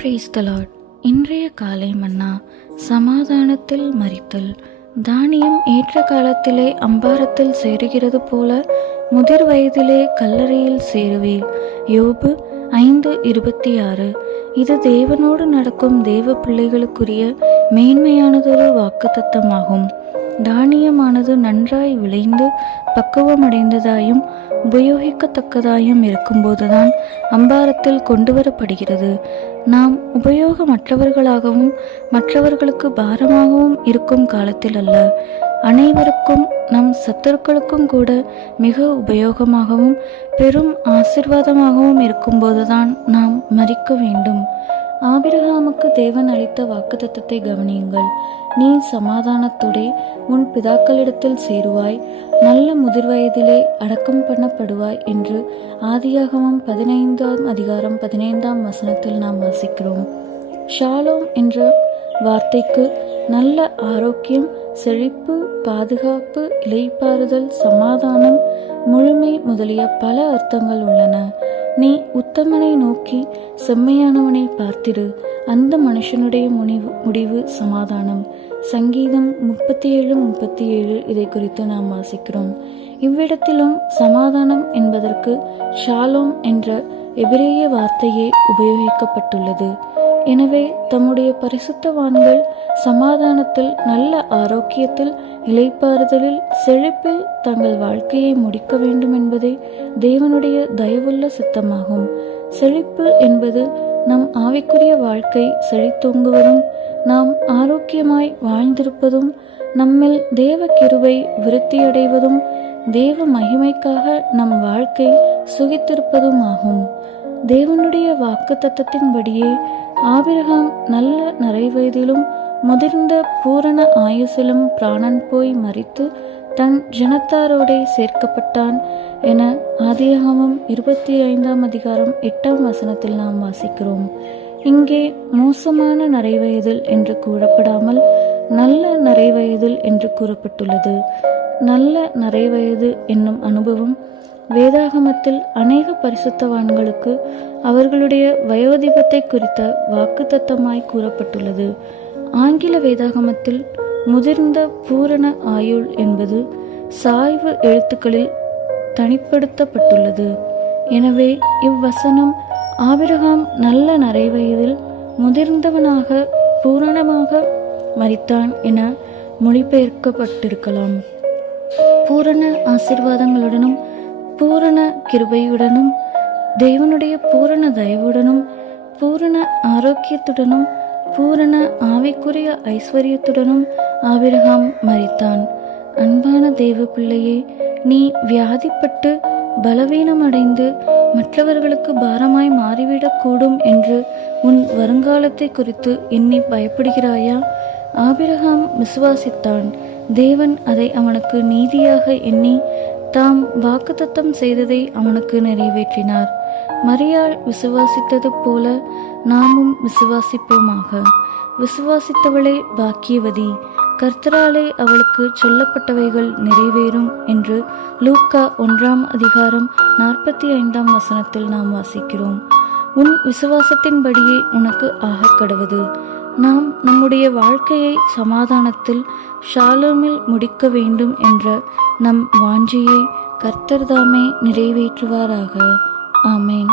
Praise the Lord. இன்றைய காலை மன்னா, சமாதானத்தில் மரித்தல். தானியம் ஏற்ற காலத்திலே அம்பாரத்தில் சேருகிறது போல முதிர் வயதிலே கல்லறையில் சேருவீர். யோபு 5:26. இது தேவனோடு நடக்கும் தேவ பிள்ளைகளுக்குரிய மேன்மையானதொரு வாக்குத்தத்தமாகும். தானியமானது நன்றாய் விளைந்து பக்குவமடைந்ததாயும் உபயோகிக்கத்தக்கதாயும் இருக்கும்போதுதான் அம்பாரத்தில் கொண்டு வரப்படுகிறது. நாம் உபயோகமற்றவர்களாகவும் மற்றவர்களுக்கு பாரமாகவும் இருக்கும் காலத்தில் அல்ல, அனைவருக்கும் நம் சத்துருக்களுக்கும் கூட மிக உபயோகமாகவும் பெரும் ஆசீர்வாதமாகவும் இருக்கும்போதுதான் நாம் மரிக்க வேண்டும். ஆபிரகாமுக்கு தேவன் அளித்த வாக்குத்தத்தத்தை கவனியுங்கள். நீ சமாதானத்தோடே உன் பிதாக்களிடத்தில் சேருவாய், நல்ல முதிர் வயதிலே அடக்கம் பண்ணப்படுவாய் என்று ஆதியாகமம் 15:15 நாம் வாசிக்கிறோம். ஷாலோம் என்ற வார்த்தைக்கு நல்ல ஆரோக்கியம், செழிப்பு, பாதுகாப்பு, இளைப்பாறுதல், சமாதானம், முழுமை முதலிய பல அர்த்தங்கள் உள்ளன. நீ உத்தமனை நோக்கி செம்மையானவனை பார்த்திரு, அந்த மனுஷனுடைய முடிவு சமாதானம். சங்கீதம் 37:37 இதை குறித்து நாம் வாசிக்கிறோம். இவ்விடத்திலும் சமாதானம் என்பதற்கு ஷாலோம் என்ற எபிரேய வார்த்தையே உபயோகிக்கப்பட்டுள்ளது. எனவே தம்முடைய பரிசுத்தவான்கள் சமாதானத்தில், நல்ல ஆரோக்கியத்தில், இளைப்பாறுதலில், செழிப்பில் தங்கள் வாழ்க்கையை முடிக்க வேண்டும் என்பதே தேவனுடைய தயவுள்ள சித்தமாகும். செழிப்பு என்பது நம் ஆவிக்குரிய வாழ்க்கை செழித்தோங்குவதும், நாம் ஆரோக்கியமாய் வாழ்ந்திருப்பதும், நம்மில் தேவ கிருபை விருத்தியடைவதும், தேவ மகிமைக்காக நம் வாழ்க்கை சுகித்திருப்பதும் ஆகும். தேவனுடைய வாக்கு தத்தத்தின்படியே ஆபிரகாம் நல்ல நிறைவயதிலும் முதிர்ந்த பூரண ஆயுசிலும் பிராணன் போய் மரித்து தன் ஜனத்தாரோடே சேர்க்கப்பட்டான் என ஆதியாகமம் 25:8 நாம் வாசிக்கிறோம். இங்கே மோசமான நிறைவயதில் என்று கூறப்படாமல் நல்ல நிறைவயதில் என்று கூறப்பட்டுள்ளது. நல்ல நிறைவயது என்னும் அனுபவம் வேதாகமத்தில் அநேக பரிசுத்தவான்களுக்கு அவர்களுடைய வயோதிபத்தை குறித்த வாக்குத்தத்தமாய் கூறப்பட்டுள்ளது. ஆங்கில வேதாகமத்தில் முதிர்ந்த பூரண ஆயுள் என்பது சாய்வு எழுத்துக்களில் தனிப்படுத்தப்பட்டுள்ளது. எனவே இவ்வசனம் ஆபிரகாம் நல்ல நிறைவயதில் முதிர்ந்தவனாக பூரணமாக மரித்தான் என மொழிபெயர்க்கப்பட்டிருக்கலாம். பூரண ஆசீர்வாதங்களுடனும் பூரண கிருபையுடனும் தேவனுடைய பூரண தயவுடனும் பூரண ஆரோக்கியத்துடனும் பூரண ஆவிக்குரிய ஐஸ்வர்யத்துடனும் ஆபிரகாம் மரித்தான். அன்பான தேவ பிள்ளையே, நீ வியாதிப்பட்டு பலவீனமடைந்து மற்றவர்களுக்கு பாரமாய் மாறிவிடக்கூடும் என்று உன் வருங்காலத்தை குறித்து எண்ணி பயப்படுகிறாயா? ஆபிரகாம் விசுவாசித்தான். தேவன் அதை அவனுக்கு நீதியாக எண்ணி தாம் வாக்குத்தத்தம் செய்ததை அவனுக்கு நிறைவேற்றினார். மரியாள் விசுவாசித்தது போல நாமும் விசுவாசிப்போமாக. விசுவாசித்தவளே பாக்கியவதி, கர்த்தராலே அவளுக்கு சொல்லப்பட்டவைகள் நிறைவேறும் என்று லூக்கா 1:45 நாம் வாசிக்கிறோம். உன் விசுவாசத்தின்படியே உனக்கு ஆகக்கடவது. நாம் நம்முடைய வாழ்க்கையை சமாதானத்தில் ஷாலோமில் முடிக்க வேண்டும் என்ற நம் வாஞ்சையை கர்த்தர் தாமே நிறைவேற்றுவாராக. ஆமேன்.